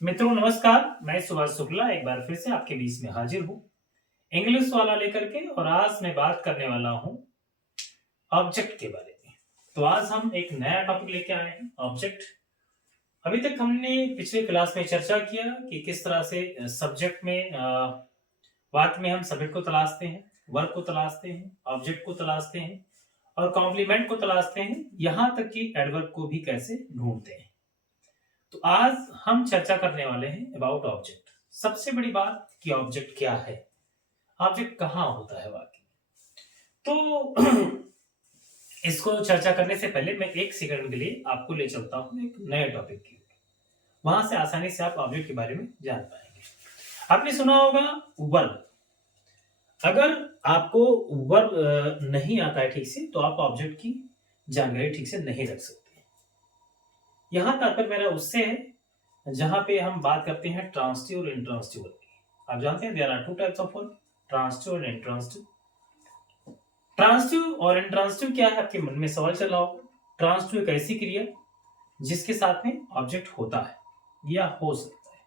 मित्रों नमस्कार, मैं सुभाष शुक्ला एक बार फिर से आपके बीच में हाजिर हूँ इंग्लिश वाला लेकर के। और आज मैं बात करने वाला हूँ ऑब्जेक्ट के बारे में। तो आज हम एक नया टॉपिक लेके आए हैं, ऑब्जेक्ट। अभी तक हमने पिछले क्लास में चर्चा किया कि किस तरह से सब्जेक्ट में वाक्य में हम सब्जेक्ट को तलाशते हैं, वर्ब को तलाशते हैं, ऑब्जेक्ट को तलाशते हैं और कॉम्प्लीमेंट को तलाशते हैं, यहाँ तक कि एडवर्ब को भी कैसे ढूंढते हैं। तो आज हम चर्चा करने वाले हैं अबाउट ऑब्जेक्ट। सबसे बड़ी बात कि ऑब्जेक्ट क्या है, ऑब्जेक्ट कहाँ होता है वाकई। तो इसको चर्चा करने से पहले मैं एक सेकंड के लिए आपको ले चलता हूं एक नए टॉपिक की ओर। वहां से आसानी से आप ऑब्जेक्ट के बारे में जान पाएंगे। आपने सुना होगा वर्ब। अगर आपको वर्ब नहीं आता है ठीक से तो आप ऑब्जेक्ट की जानकारी ठीक से नहीं रख सकते। यहां तात्पर्य मेरा उससे है जहां पे हम बात करते हैं ट्रांसिटिव और इंट्रांसिटिव वर्ब की। आप जानते हैं there are two types of verb, transitive और इंट्रांसिटिव। ट्रांसिटिव और इंट्रांसिटिव क्या है, आपके मन में सवाल चल रहा होगा। ट्रांसिटिव एक ऐसी क्रिया जिसके साथ में ऑब्जेक्ट होता है या हो सकता है,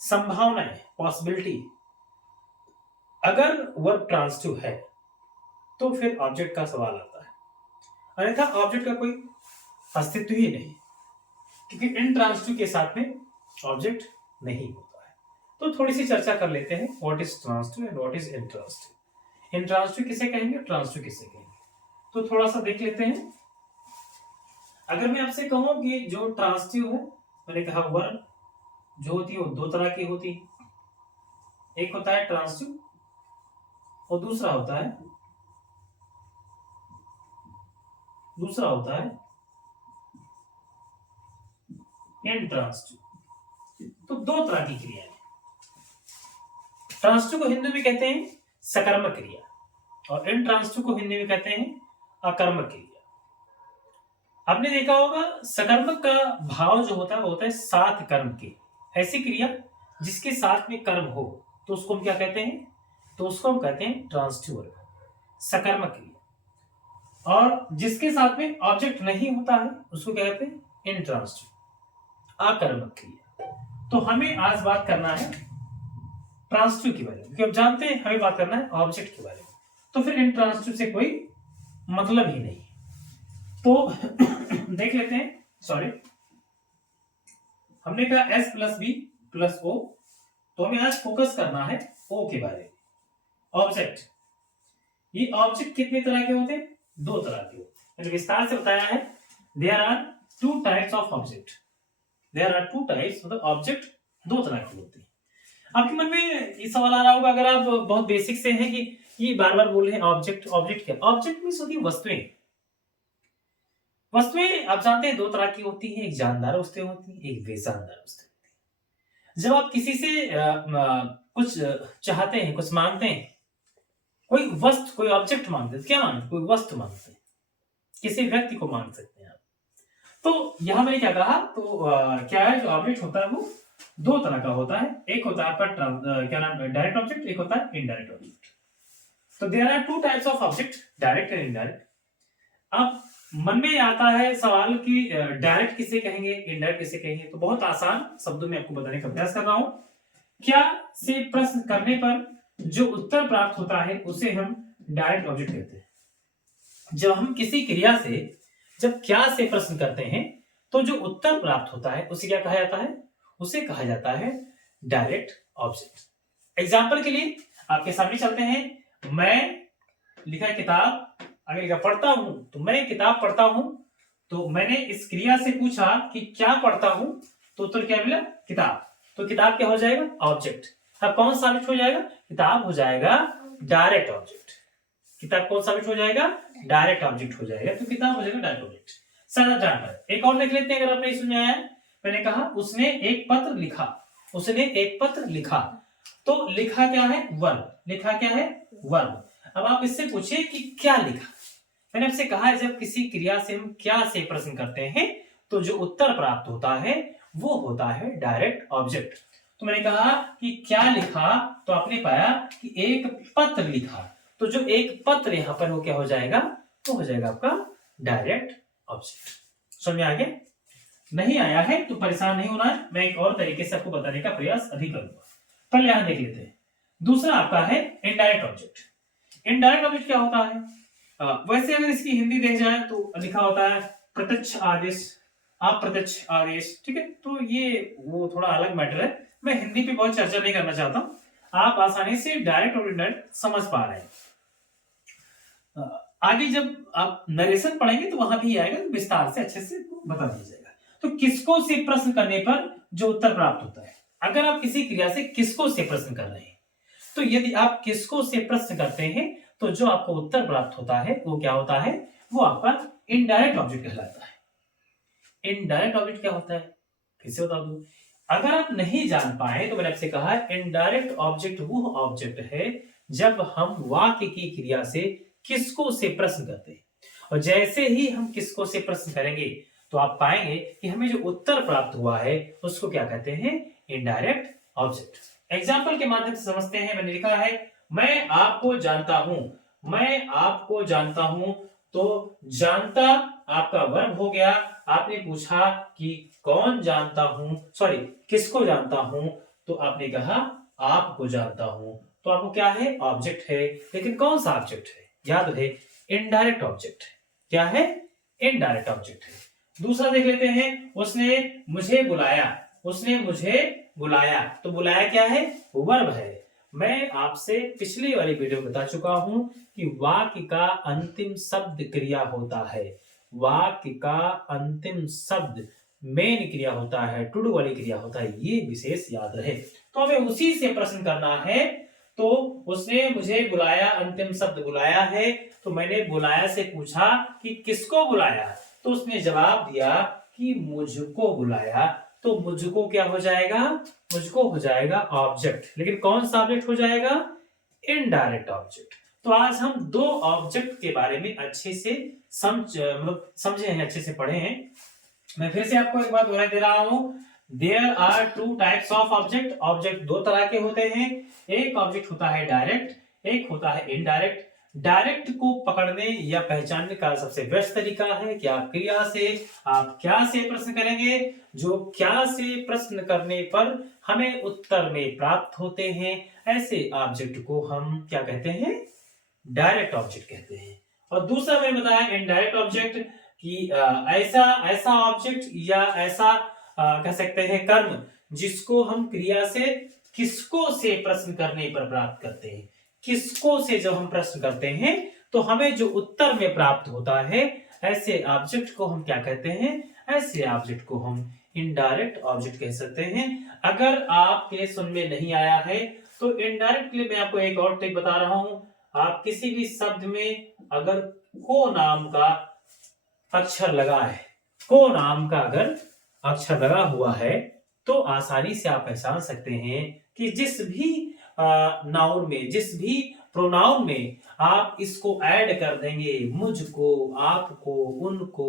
संभावना है, पॉसिबिलिटी। अगर वर्ब ट्रांसिटिव है तो फिर ऑब्जेक्ट का सवाल आता है, अन्यथा ऑब्जेक्ट का कोई अस्तित्व ही नहीं, क्योंकि इंट्रांसिटिव के साथ में ऑब्जेक्ट नहीं होता है। तो थोड़ी सी चर्चा कर लेते हैं, what is transitive and what is intransitive. Intransitive किसे कहेंगे, ट्रांसिटिव किसे कहेंगे, तो थोड़ा सा देख लेते हैं। अगर मैं आपसे कहूं कि जो ट्रांसिटिव है, मैंने कहा वर्ब जो होती है वो दो तरह की होती है। एक होता है ट्रांसिटिव और दूसरा होता है इंट्रांसिटिव। तो दो तरह की क्रिया है। ट्रांसिटिव को हिंदी में कहते हैं सकर्मक क्रिया और इंट्रांसिटिव को हिंदी में कहते हैं अकर्मक क्रिया। आपने देखा होगा सकर्मक का भाव जो होता है वो होता है साथ कर्म के। ऐसी क्रिया जिसके साथ में कर्म हो तो उसको हम क्या कहते हैं, तो उसको हम कहते हैं ट्रांसिटिव वर्ब, सकर्मक क्रिया। और जिसके साथ में ऑब्जेक्ट नहीं होता है उसको क्या कहते हैं, इंट्रांसिटिव, अकर्मक क्रिया। तो हमें आज बात करना है ट्रांसिटिव के बारे में, क्योंकि आप जानते हैं हमें बात करना है ऑब्जेक्ट के बारे में। तो फिर इंट्रांसिटिव से कोई मतलब ही नहीं। तो देख लेते हैं, सॉरी हमने कहा S plus B plus o, तो हमें आज फोकस करना है ओ के बारे में। ऑब्जेक्ट, ये ऑब्जेक्ट कितने तरह के होते हैं, दो तरह के होते हैं। मैंने विस्तार से बताया है there are two types of object. There are two types, मतलब ऑब्जेक्ट दो तरह के होते हैं। आपके मन में ये सवाल आ रहा होगा, अगर आप बहुत बेसिक से हैं कि ये बार बार बोल रहे हैं ऑब्जेक्ट, ऑब्जेक्ट क्या, ऑब्जेक्ट मींस होती है वस्तुएं। वस्तुएं आप जानते हैं दो तरह की होती हैं, एक जानदार वस्तुएं होती हैं, एक बेजानदार वस्तुएं होती हैं। जब आप किसी से कुछ चाहते हैं, कुछ मांगते हैं, कोई वस्तु, कोई ऑब्जेक्ट मांगते हैं, क्या मांगते हैं, कोई वस्तु मांगते हैं, किसी व्यक्ति को मांग सकते हैं आप। तो यहां मैंने क्या कहा, तो क्या है, जो ऑब्जेक्ट होता है वो दो तरह का होता है। एक होता है आपका क्या नाम, डायरेक्ट ऑब्जेक्ट, एक होता है इनडायरेक्ट ऑब्जेक्ट। तो there are two types of object, direct and indirect. अब मन में आता है सवाल कि डायरेक्ट किसे कहेंगे, इनडायरेक्ट किसे कहेंगे। तो बहुत आसान शब्दों में आपको बताने का प्रयास कर रहा हूं। क्या से प्रश्न करने पर जो उत्तर प्राप्त होता है उसे हम डायरेक्ट ऑब्जेक्ट कहते हैं। जब हम किसी क्रिया से जब क्या से प्रश्न करते हैं तो जो उत्तर प्राप्त होता है उसे क्या कहा जाता है, उसे कहा जाता है डायरेक्ट ऑब्जेक्ट। एग्जाम्पल के लिए आपके सामने चलते हैं, मैं लिखा है किताब, अगर लिखा पढ़ता हूं तो मैं किताब पढ़ता हूं। तो मैंने इस क्रिया से पूछा कि क्या पढ़ता हूं, तो उत्तर क्या मिला, किताब। तो किताब क्या हो जाएगा, ऑब्जेक्ट। अब कौन साबित हो जाएगा, किताब हो जाएगा डायरेक्ट ऑब्जेक्ट। किताब कौन साबित हो जाएगा, डायरेक्ट ऑब्जेक्ट हो जाएगा, तो किताब हो जाएगा डायरेक्ट ऑब्जेक्ट। सारा जानकर एक और देख लेते हैं, अगर आपने सुना है, मैंने कहा उसने एक पत्र लिखा, उसने एक पत्र लिखा। तो लिखा क्या है, वर्ब, लिखा क्या है, वर्ब। अब आप इससे पूछिए कि क्या लिखा। मैंने आपसे कहा है जब किसी क्रिया से हम क्या से प्रश्न करते हैं तो जो उत्तर प्राप्त होता है वो होता है डायरेक्ट ऑब्जेक्ट। तो मैंने कहा कि क्या लिखा, तो आपने पाया कि एक पत्र लिखा। तो जो एक पत्र यहां पर वो क्या हो जाएगा, वो हो जाएगा आपका डायरेक्ट ऑब्जेक्ट। समझ में आ गया। नहीं आया है तो परेशान नहीं होना है, मैं एक और तरीके से आपको बताने का प्रयास अधिक करूंगा। पहले यहां देख लेते हैं। दूसरा आपका है इनडायरेक्ट ऑब्जेक्ट। इनडायरेक्ट ऑब्जेक्ट क्या होता है? वैसे अगर इसकी हिंदी देख जाए तो लिखा होता है प्रत्यक्ष आदेश, अप्रत्यक्ष आदेश, ठीक है। तो ये वो थोड़ा अलग मैटर है, मैं हिंदी पे बहुत चर्चा नहीं करना चाहता हूं, आप आसानी से डायरेक्ट और इनडायरेक्ट समझ पा रहे हैं। आगे जब आप नरेशन पढ़ेंगे तो वहां भी आएगा, तो विस्तार से अच्छे से बता दिया जाएगा। तो किसको से प्रश्न करने पर जो उत्तर प्राप्त होता है, अगर आप किसी क्रिया से किसको से प्रश्न कर रहे हैं, तो यदि आप किसको से प्रश्न करते हैं तो जो आपको उत्तर प्राप्त होता है वो क्या होता है, वो आपका इनडायरेक्ट ऑब्जेक्ट कहलाता है। इनडायरेक्ट ऑब्जेक्ट क्या होता है, फिर से बता दूं, अगर आप नहीं जान पाए तो मैंने आपसे कहा इनडायरेक्ट ऑब्जेक्ट वो ऑब्जेक्ट है जब हम वाक्य की क्रिया से किसको से प्रश्न करते हैं, और जैसे ही हम किसको से प्रश्न करेंगे तो आप पाएंगे कि हमें जो उत्तर प्राप्त हुआ है उसको क्या कहते हैं, इनडायरेक्ट ऑब्जेक्ट। एग्जाम्पल के माध्यम से समझते हैं। मैंने लिखा है मैं आपको जानता हूं, मैं आपको जानता हूं, तो जानता आपका वर्ब हो गया। आपने पूछा कि कौन जानता हूं, सॉरी किसको जानता हूं, तो आपने कहा आपको जानता हूं, तो आपको क्या है, ऑब्जेक्ट है, लेकिन कौन सा ऑब्जेक्ट है, याद रहे इनडायरेक्ट ऑब्जेक्ट। क्या है, इनडायरेक्ट ऑब्जेक्ट है। दूसरा देख लेते हैं, उसने मुझे बुलाया, उसने मुझे बुलाया, तो बुलाया क्या है, वर्ब है। मैं आपसे पिछली वाली वीडियो बता चुका हूं कि वाक्य का अंतिम शब्द क्रिया होता है, वाक्य का अंतिम शब्द मेन क्रिया होता है, टू डू वाली क्रिया होता है, ये विशेष याद रहे। तो हमें उसी से प्रश्न करना है। तो उसने मुझे बुलाया, अंतिम शब्द बुलाया है, तो मैंने बुलाया से पूछा कि किसको बुलाया, तो उसने जवाब दिया कि मुझको बुलाया, तो मुझको क्या हो जाएगा, मुझको हो जाएगा ऑब्जेक्ट, लेकिन कौन सा ऑब्जेक्ट हो जाएगा, इनडायरेक्ट ऑब्जेक्ट। तो आज हम दो ऑब्जेक्ट के बारे में अच्छे से समझे हैं, अच्छे से पढ़े हैं। मैं फिर से आपको एक बात दोहराई दे रहा हूं, there are two types of object. Object दो तरह के होते हैं, एक ऑब्जेक्ट होता है डायरेक्ट, एक होता है इनडायरेक्ट। डायरेक्ट को पकड़ने या पहचानने का सबसे बेस्ट तरीका है कि आप क्रिया से, आप क्या से प्रश्न करेंगे, जो क्या से प्रश्न करने पर हमें उत्तर में प्राप्त होते हैं, ऐसे ऑब्जेक्ट को हम क्या कहते हैं, डायरेक्ट ऑब्जेक्ट कहते हैं। और दूसरा मैंने बताया इनडायरेक्ट ऑब्जेक्ट कि ऐसा ऐसा ऑब्जेक्ट या ऐसा कह सकते हैं कर्म जिसको हम क्रिया से किसको से प्रश्न करने पर प्राप्त करते हैं। किसको से जब हम प्रश्न करते हैं तो हमें जो उत्तर में प्राप्त होता है, ऐसे ऑब्जेक्ट को हम क्या कहते हैं, ऐसे ऑब्जेक्ट को हम इनडायरेक्ट ऑब्जेक्ट कह सकते हैं। अगर आपके सुन में नहीं आया है तो इनडायरेक्ट के लिए मैं आपको एक और ट्रिक बता रहा हूं। आप किसी भी शब्द में अगर को नाम का अक्षर लगा है, को नाम का अगर अक्षर लगा हुआ है, तो आसानी से आप पहचान सकते हैं कि जिस भी नाउन में, जिस भी प्रोनाउन में आप इसको ऐड कर देंगे, मुझको, आपको, उनको,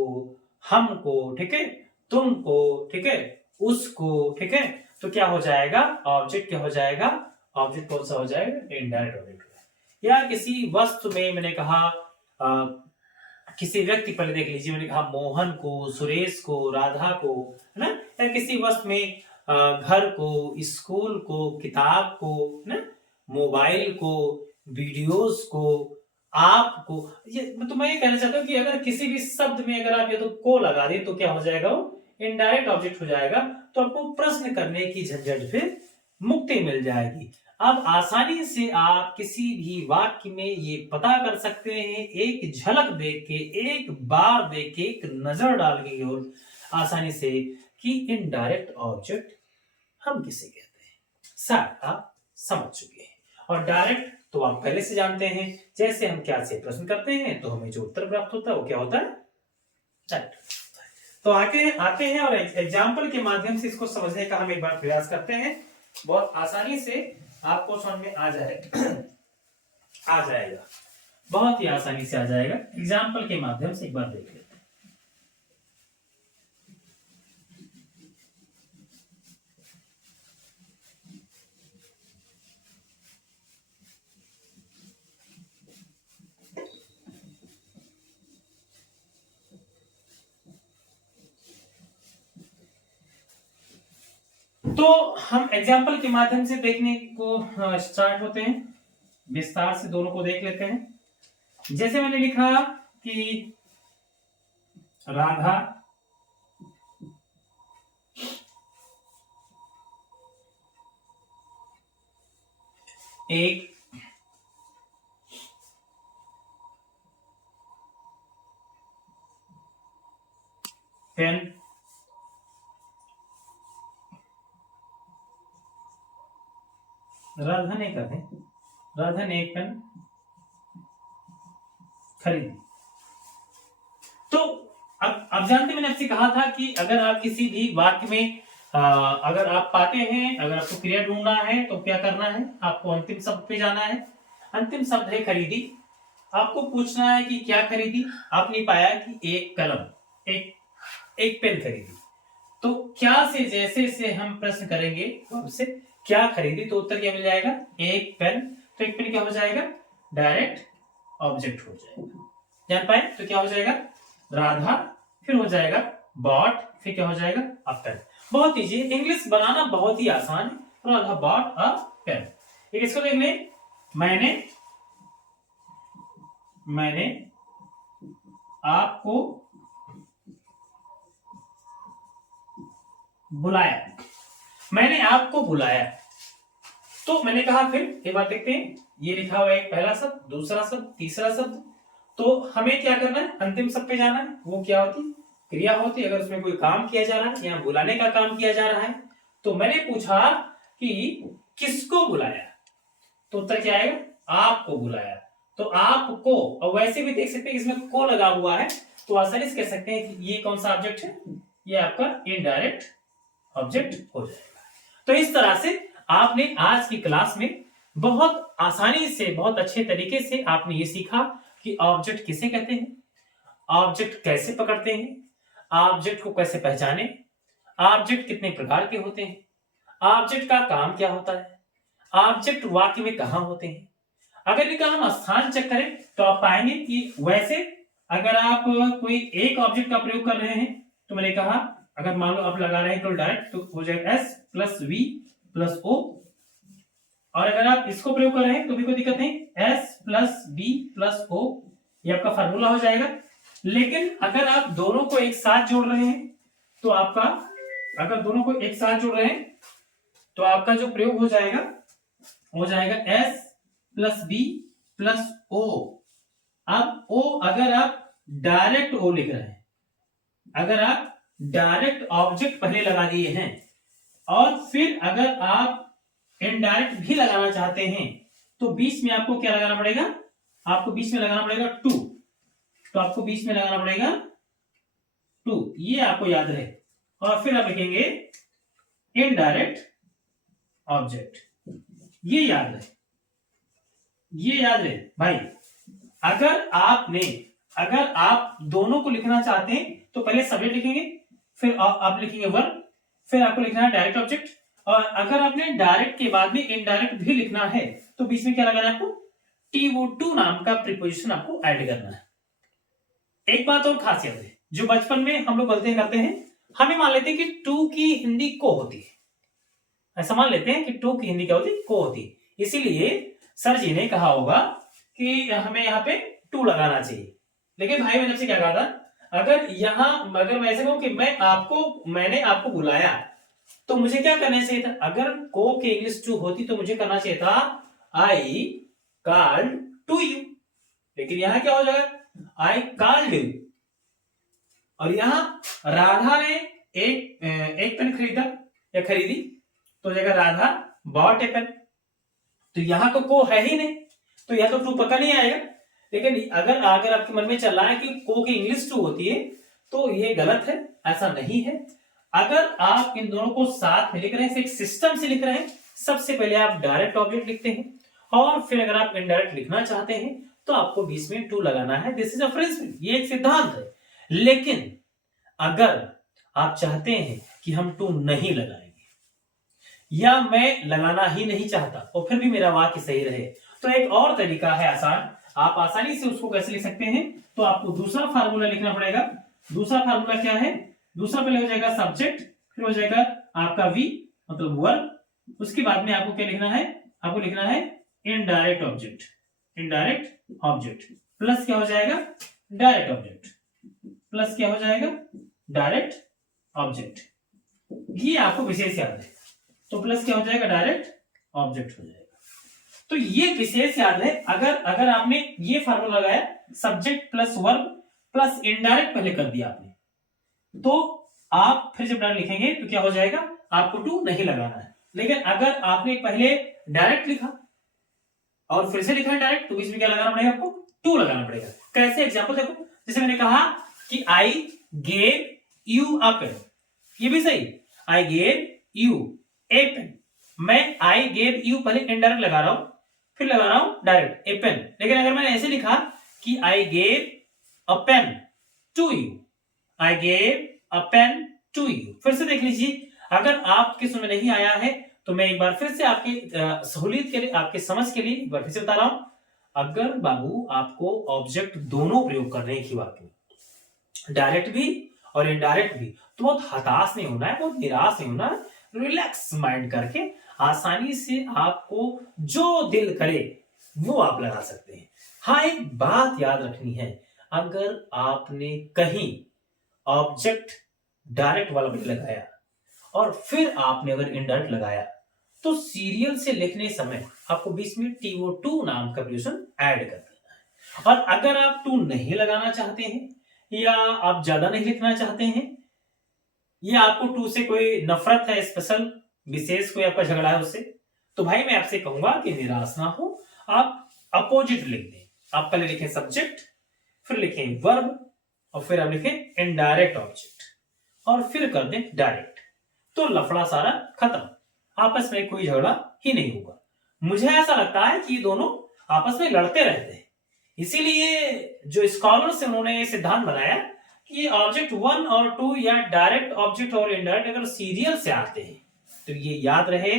हमको, ठीक है, तुमको, ठीक है, उसको, ठीक है, तो क्या हो जाएगा, ऑब्जेक्ट क्या हो जाएगा, ऑब्जेक्ट कौन सा हो जाएगा, इनडायरेक्ट ऑब्जेक्ट। या किसी वस्तु में मैंने कहा किसी व्यक्ति, पहले देख लीजिए, मैंने कहा मोहन को, सुरेश को, राधा को, है ना, या किसी वस्तु में घर को, स्कूल को, किताब को, है ना, मोबाइल को, वीडियोस को, आपको, ये तो मैं ये कहना चाहता हूं कि अगर किसी भी शब्द में अगर आप ये तो को लगा दें तो क्या हो जाएगा, वो इनडायरेक्ट ऑब्जेक्ट हो जाएगा। तो आपको प्रश्न करने की झंझट फिर मुक्ति मिल जाएगी। अब आसानी से आप किसी भी वाक्य में ये पता कर सकते हैं, एक झलक देख के, एक बार देख के, एक नजर डाल के और आसानी से, कि इनडायरेक्ट ऑब्जेक्ट हम किसे कहते हैं। शायद आप समझ चुके हैं। और डायरेक्ट तो आप पहले से जानते हैं, जैसे हम क्या से प्रश्न करते हैं तो हमें जो उत्तर प्राप्त होता है वो क्या होता है, डायरेक्ट। तो आते हैं और एग्जाम्पल के माध्यम से इसको समझने का हम एक बार प्रयास करते हैं। बहुत आसानी से आपको समझ में आ जाएगा, बहुत ही आसानी से आ जाएगा। एग्जाम्पल के माध्यम से एक बार देख लेते हैं। तो हम एग्जाम्पल के माध्यम से देखने को स्टार्ट होते हैं, विस्तार से दोनों को देख लेते हैं। जैसे मैंने लिखा कि राधा एक पेन राधा ने कहते हैं, राधा ने एक पेन खरीदी। तो अब जानते, मैंने आपसे कहा था कि अगर आप किसी भी वाक्य में अगर आप पाते हैं, अगर आपको क्रिया ढूंढना है तो क्या करना है, आपको अंतिम शब्द पे जाना है। अंतिम शब्द है खरीदी। आपको पूछना है कि क्या खरीदी। आपने पाया कि एक कलम, एक पेन खरीदी। तो क्या से जैसे से हम प्रश्न करेंगे हमसे क्या खरीदी, तो उत्तर क्या मिल जाएगा, एक पेन। तो एक पेन क्या हो जाएगा, डायरेक्ट ऑब्जेक्ट हो जाएगा। जान पाए, तो क्या हो जाएगा, राधा, फिर हो जाएगा बॉट, फिर क्या हो जाएगा, अ पेन। बहुत इजी, इंग्लिश बनाना बहुत ही आसान है। Radha bought a pen. एक इसको देख ले, मैंने आपको बुलाया, मैंने आपको बुलाया। तो मैंने कहा, फिर एक बात देखते हैं, ये लिखा हुआ है पहला शब्द, दूसरा शब्द, तीसरा शब्द। तो हमें क्या करना है, अंतिम शब्द पे जाना है। वो क्या होती, क्रिया होती। अगर उसमें कोई काम किया जा रहा है या बुलाने का काम किया जा रहा है, तो मैंने पूछा कि किसको बुलाया, तो उत्तर क्या आएगा, आपको बुलाया। तो आपको, और वैसे भी देख सकते हैं इसमें को लगा हुआ है, तो आसानी से कह सकते हैं कि ये कौन सा ऑब्जेक्ट है, ये आपका इनडायरेक्ट ऑब्जेक्ट हो जाएगा। तो इस तरह से आपने आज की क्लास में बहुत आसानी से, बहुत अच्छे तरीके से आपने ये सीखा कि ऑब्जेक्ट किसे कहते हैं, ऑब्जेक्ट कैसे पकड़ते हैं, ऑब्जेक्ट को कैसे पहचाने, ऑब्जेक्ट कितने प्रकार के होते हैं, ऑब्जेक्ट का काम क्या होता है, ऑब्जेक्ट वाक्य में कहां होते हैं। अगर इनका हम स्थान चेक करें तो आप पाएंगे कि वैसे अगर आप कोई एक ऑब्जेक्ट का प्रयोग कर रहे हैं, तो मैंने कहा अगर मान लो आप लगा रहे हैं तो डायरेक्ट, तो हो जाएगा S plus V plus O. और अगर आप इसको प्रयोग कर रहे हैं तो भी कोई दिक्कत नहीं, S plus B plus O, ये आपका फार्मूला हो जाएगा। लेकिन अगर आप दोनों को एक साथ जोड़ रहे हैं तो आपका, अगर दोनों को एक साथ जोड़ रहे हैं तो आपका जो प्रयोग हो जाएगा S plus B plus O. अब ओ अगर आप डायरेक्ट ओ लिख रहे हैं, अगर आप डायरेक्ट ऑब्जेक्ट पहले लगा दिए हैं और फिर अगर आप इनडायरेक्ट भी लगाना चाहते हैं, तो बीच में आपको क्या लगाना पड़ेगा, आपको बीच में लगाना पड़ेगा टू। तो आपको बीच में लगाना पड़ेगा टू, ये आपको याद रहे। और फिर आप लिखेंगे इनडायरेक्ट ऑब्जेक्ट, ये याद रहे, ये याद रहे भाई। अगर आप दोनों को लिखना चाहते हैं तो पहले सब्जेक्ट लिखेंगे, फिर आप लिखेंगे वर्ब, फिर आपको लिखना है डायरेक्ट ऑब्जेक्ट। और अगर आपने डायरेक्ट के बाद में इनडायरेक्ट भी लिखना है तो बीच में क्या लगाना है आपको, टू नाम का प्रीपोजिशन आपको ऐड करना है। एक बात और खासियत है, जो बचपन में हम लोग गलतियां करते हैं, हमें मान लेते हैं कि टू की हिंदी को होती है, ऐसा मान लेते हैं कि टू की हिंदी क्या होती है, को होती है। इसीलिए सर जी ने कहा होगा कि हमें यहाँ पे टू लगाना चाहिए। लेकिन भाई मैंने आपसे क्या कहा था, अगर मैं ऐसे कहूं कि मैंने आपको बुलाया, तो मुझे क्या करना चाहिए था, अगर को के इंग्लिश टू होती तो मुझे करना चाहिए था आई कॉल्ड टू यू। लेकिन यहां क्या हो जाएगा, आई कॉल्ड यू। और यहां राधा ने एक पेन खरीदा या खरीदी, तो हो जाएगा राधा बॉट ए पेन। तो यहां तो को है ही नहीं, तो यहां तो टू पक्का नहीं आएगा। लेकिन अगर आपके मन में चल रहा है कि को की इंग्लिश टू होती है, तो ये गलत है, ऐसा नहीं है। अगर आप इन दोनों को साथ में लिख रहे हैं, एक सिस्टम से लिख रहे हैं, सबसे पहले आप डायरेक्ट ऑब्जेक्ट लिखते हैं और फिर अगर आप इनडायरेक्ट लिखना चाहते हैं तो आपको बीच में टू लगाना है। दिस इज अ प्रिंसिपल, ये एक सिद्धांत है। लेकिन अगर आप चाहते हैं कि हम टू नहीं लगाएंगे या मैं लगाना ही नहीं चाहता और फिर भी मेरा वाक्य सही रहे, तो एक और तरीका है आसान, आप आसानी से उसको कैसे लिख सकते हैं। तो आपको दूसरा फार्मूला लिखना पड़ेगा। दूसरा फार्मूला क्या है, दूसरा पहले हो जाएगा सब्जेक्ट, फिर हो जाएगा आपका वी, मतलब वर्ब, उसके बाद में आपको क्या लिखना है, आपको लिखना है indirect object, indirect object plus क्या हो जाएगा, डायरेक्ट ऑब्जेक्ट, प्लस क्या हो जाएगा, डायरेक्ट ऑब्जेक्ट। ये आपको विशेष याद है, तो प्लस क्या हो जाएगा, डायरेक्ट ऑब्जेक्ट हो जाएगा। तो ये विशेष याद है। अगर अगर आपने ये फार्मूला लगाया, subject plus verb plus indirect पहले कर दिया आपने, तो आप फिर जब डायरेक्ट लिखेंगे तो क्या हो जाएगा, आपको टू नहीं लगाना है। लेकिन अगर आपने पहले डायरेक्ट लिखा और फिर से लिखा है डायरेक्ट, तो बीच में क्या लगाना पड़ेगा, आपको टू लगाना पड़ेगा। कैसे, एग्जांपल देखो, जैसे मैंने कहा कि I gave you a pen, ये भी सही, I gave you a pen. मैं आई गेव यू पहले इनडायरेक्ट लगा रहा हूं, फिर लगा रहा हूं डायरेक्ट ए पेन। लेकिन अगर मैंने ऐसे लिखा कि I gave a pen to you, I gave a pen to you, फिर से देख लीजिए। अगर आपके समझ में नहीं आया है तो मैं एक बार फिर से आपकी सहूलियत के लिए, आपके समझ के लिए एक बार फिर से बता रहा हूं। अगर बाबू आपको ऑब्जेक्ट दोनों प्रयोग करने की बात है, डायरेक्ट भी और इनडायरेक्ट भी, तो बहुत हताश नहीं होना है, बहुत निराश नहीं होना है। रिलैक्स माइंड करके आसानी से आपको जो दिल करे वो आप लगा सकते हैं। हाँ, एक बात याद रखनी है, अगर आपने कहीं ऑब्जेक्ट डायरेक्ट वाला भी लगाया और फिर आपने अगर इनडायरेक्ट लगाया, तो सीरियल से लिखने समय आपको बीच में TO2 नाम का प्रिपोजिशन ऐड कर देना है। और अगर आप टू नहीं लगाना चाहते हैं या आप ज्यादा नहीं लिखना चाहते हैं या आपको टू से कोई नफरत है, स्पेशल विशेष कोई आपका झगड़ा है उससे, तो भाई मैं आपसे कहूंगा कि निराश ना हो, आप अपोजिट लिख दें। आप पहले लिखें सब्जेक्ट, फिर लिखें वर्ब और फिर आप लिखें इनडायरेक्ट ऑब्जेक्ट और फिर कर दें डायरेक्ट, तो लफड़ा सारा खत्म, आपस में कोई झगड़ा ही नहीं होगा। मुझे ऐसा लगता है कि ये दोनों आपस में लड़ते रहते हैं, इसीलिए जो स्कॉलर्स हैं उन्होंने ये सिद्धांत बनाया कि ऑब्जेक्ट वन और टू या डायरेक्ट ऑब्जेक्ट और इनडायरेक्ट अगर सीरियल से आते हैं तो ये याद रहे,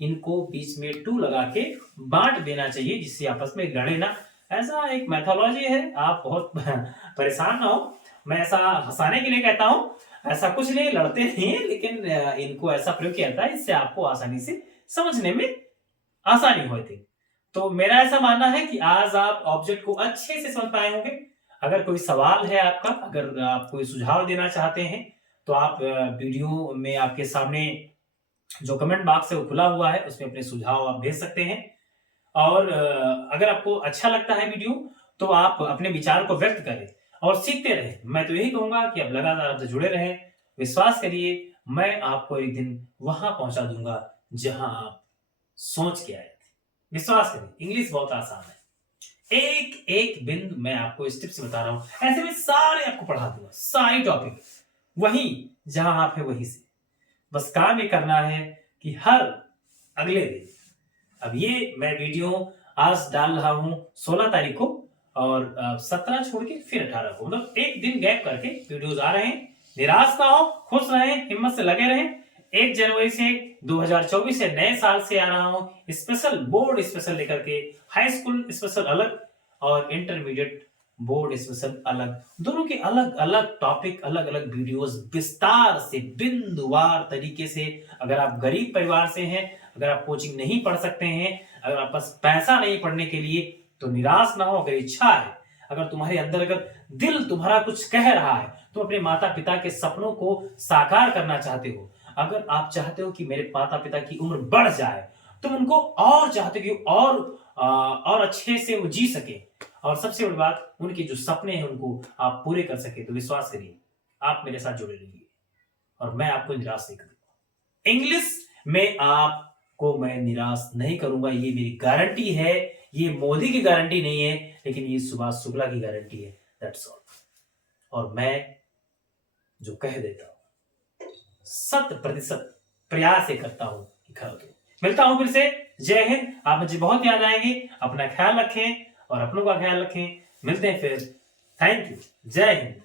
इनको बीच में टू लगा के बांट देना चाहिए जिससे आपस में लड़े ना। ऐसा एक मैथोलॉजी है, आप बहुत परेशान ना हो, मैं ऐसा हंसाने के लिए कहता हूं, ऐसा कुछ नहीं, लड़ते नहीं है, लेकिन इनको ऐसा प्रयोग किया जाता है इससे आपको आसानी से समझने में आसानी होती। तो मेरा ऐसा मानना है कि आज आप ऑब्जेक्ट को अच्छे से समझ पाए होंगे। अगर कोई सवाल है आपका, अगर आप कोई सुझाव देना चाहते हैं, तो आप वीडियो में आपके सामने जो कमेंट बॉक्स है वो खुला हुआ है, उसमें अपने सुझाव आप भेज सकते हैं। और अगर आपको अच्छा लगता है वीडियो तो आप अपने विचार को व्यक्त करें और सीखते रहें। मैं तो यही कहूंगा कि आप लगातार आपसे जुड़े रहें, विश्वास करिए, मैं आपको एक दिन वहां पहुंचा दूंगा जहां आप सोच के आए थे। विश्वास करिए, इंग्लिश बहुत आसान है, एक एक बिंदु मैं आपको स्टेप से बता रहा हूं, ऐसे में सारे आपको पढ़ा दूंगा, सारी टॉपिक वहीं जहां आप है वहीं से। बस काम ये करना है कि हर अगले दिन, अब ये मैं वीडियो आज डाल रहा हूं 16 तारीख को और 17 छोड़ के फिर 18 को, मतलब एक दिन गैप करके वीडियोज आ रहे हैं। निराश ना हो, खुश रहें, हिम्मत से लगे रहें। 1 जनवरी से 2024 से नए साल से आ रहा हूं स्पेशल बोर्ड स्पेशल लेकर के, हाई स्कूल स्पेशल अलग और इंटरमीडिएट बोर्ड स्पेशल अलग, दोनों के अलग अलग टॉपिक, अलग अलग वीडियोस विस्तार से बिंदुवार तरीके से। अगर आप गरीब परिवार से हैं, अगर आप कोचिंग नहीं पढ़ सकते हैं, अगर आप पास पैसा नहीं पढ़ने के लिए, तो निराश ना हो। अगर इच्छा है, अगर तुम्हारे अंदर अगर दिल तुम्हारा कुछ कह रहा है, तुम अपने माता पिता के सपनों को साकार करना चाहते हो, अगर आप चाहते हो कि मेरे माता पिता की उम्र बढ़ जाए, तुम उनको और चाहते हो कि और अच्छे से वो जी सके, और सबसे बड़ी बात उनके जो सपने हैं उनको आप पूरे कर सके, तो विश्वास करिए आप मेरे साथ जुड़े रहिए और मैं आपको निराश नहीं करूंगा। इंग्लिश में आपको मैं निराश नहीं करूंगा, ये मेरी गारंटी है। ये मोदी की गारंटी नहीं है, लेकिन ये सुभाष शुक्ला की गारंटी है, दैट्स ऑल। और मैं जो कह देता हूं 100% प्रयास ये करता हूं कि कर दूं। मिलता हूं फिर से, जय हिंद। आप मुझे बहुत याद आएंगे, अपना ख्याल रखें और अपनों का ख्याल रखें। मिलते हैं फिर, थैंक यू, जय हिंद।